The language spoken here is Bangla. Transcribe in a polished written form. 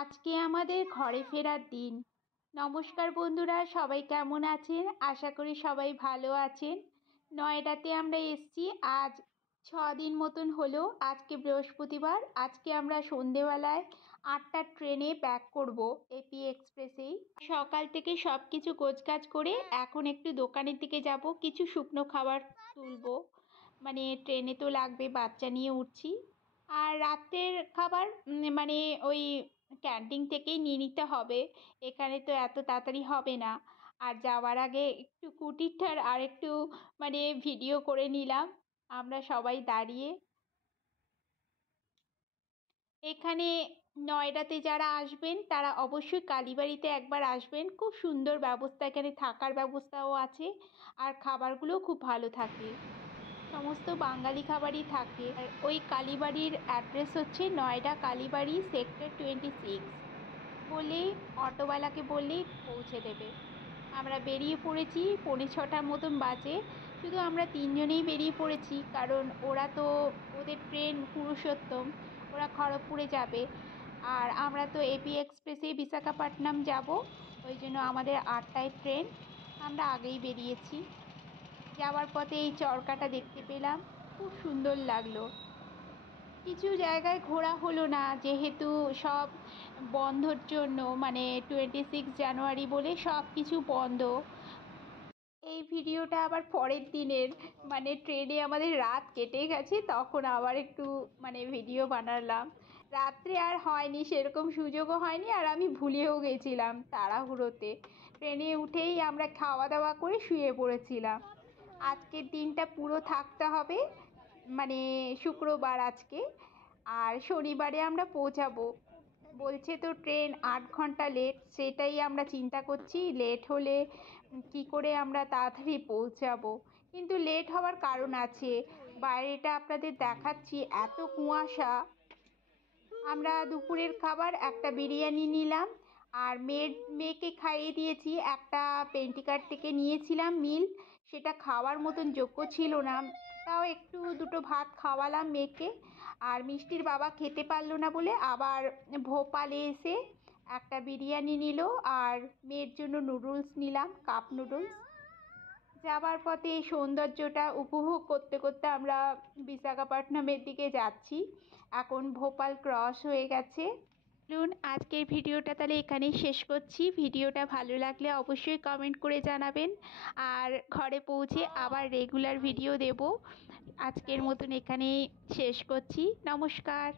আজকে আমাদের ঘরে ফেরার দিন। নমস্কার বন্ধুরা, সবাই কেমন আছেন? আশা করি সবাই ভালো আছেন। নয়ডাতে আমরা এসেছি আজ 6 দিন মতন হলো। আজকে বৃহস্পতিবার। আজকে আমরা সন্ধেবেলায় 8টার ট্রেনে ব্যাক করব এপি এক্সপ্রেসেই। সকাল থেকে সব কিছু গোছগাছ করে এখন একটু দোকানের দিকে যাব, কিছু শুকনো খাবার তুলবো। মানে ট্রেনে তো লাগবে, বাচ্চা নিয়ে উঠছি। আর রাতের খাবার মানে ওই ক্যান্টিন থেকেই নিয়ে নিতে হবে, এখানে তো এত তাড়াতাড়ি হবে না। আর যাওয়ার আগে একটু কুটিরটার আর একটু মানে ভিডিও করে নিলাম আমরা সবাই দাঁড়িয়ে। এখানে নয়ডাতে যারা আসবেন তারা অবশ্যই কালীবাড়িতে একবার আসবেন। খুব সুন্দর ব্যবস্থা, এখানে থাকার ব্যবস্থাও আছে আর খাবারগুলোও খুব ভালো থাকে, সমস্ত বাঙালি খাবারই থাকে। আর ওই কালীবাড়ির অ্যাড্রেস হচ্ছে নয়ডা কালীবাড়ি সেক্টর 26 বললেই, অটোওয়ালাকে বললেই পৌঁছে দেবে। আমরা বেরিয়ে পড়েছি, 6:45 মতন বাজে। শুধু আমরা তিনজনেই বেরিয়ে পড়েছি, কারণ ওরা তো ওদের ট্রেন পুরুষোত্তম, ওরা খড়গপুরে যাবে। আর আমরা তো এপি এক্সপ্রেসে বিশাখাপট্টনম যাব, ওই জন্য আমাদের 8টায় ট্রেন, আমরা আগেই বেরিয়েছি। যাওয়ার পথে এই চরকাটা দেখতে পেলাম, খুব সুন্দর লাগলো। কিছু জায়গায় ঘোরা হলো না, যেহেতু সব বন্ধর জন্য, মানে 26 জানুয়ারি বলে সব কিছু বন্ধ। এই ভিডিওটা আবার পরের দিনের, মানে ট্রেনে আমাদের রাত কেটে গেছে, তখন আবার একটু মানে ভিডিও বানালাম। রাত্রে আর হয়নি, সেরকম সুযোগও হয়নি, আর আমি ভুলেও গেছিলাম তাড়াহুড়োতে। ট্রেনে উঠেই আমরা খাওয়া দাওয়া করে শুয়ে পড়েছিলাম। আজকের দিনটা পুরো থাকতে হবে, মানে শুক্রবার আজকে, আর শনিবারে আমরা পৌঁছাবো। বলছে তো ট্রেন 8 ঘন্টা লেট, সেটাই আমরা চিন্তা করছি, লেট হলে কি করে আমরা তাড়াতাড়ি পৌঁছাবো। কিন্তু লেট হওয়ার কারণ আছে, বাইরেটা আপনাদের দেখাচ্ছি, এত কুয়াশা। আমরা দুপুরের খাবার একটা বিরিয়ানি নিলাম, আর মেয়েকে খাইয়ে দিয়েছি। একটা পেন্টিকার থেকে নিয়েছিলাম মিল, সেটা খাওয়ার মতন যোগ্য ছিল না, তাও একটু দুটো ভাত খাওয়ালাম মেয়েকে। আর মিষ্টির বাবা খেতে পারলো না বলে আবার ভোপালে এসে একটা বিরিয়ানি নিল, আর মেয়ের জন্য নুডলস নিলাম, কাপ নুডলস। যাবার পথে এই সৌন্দর্যটা উপভোগ করতে করতে আমরা বিশাখাপট্টনমের দিকে যাচ্ছি। এখন ভোপাল ক্রস হয়ে গেছে। চলুন আজকের ভিডিওটা তাহলে এখানেই শেষ করছি। ভিডিওটা ভালো লাগলে অবশ্যই কমেন্ট করে জানাবেন, আর ঘরে পৌঁছে আবার রেগুলার ভিডিও দেব। আজকের মতন এখানেই শেষ করছি। নমস্কার।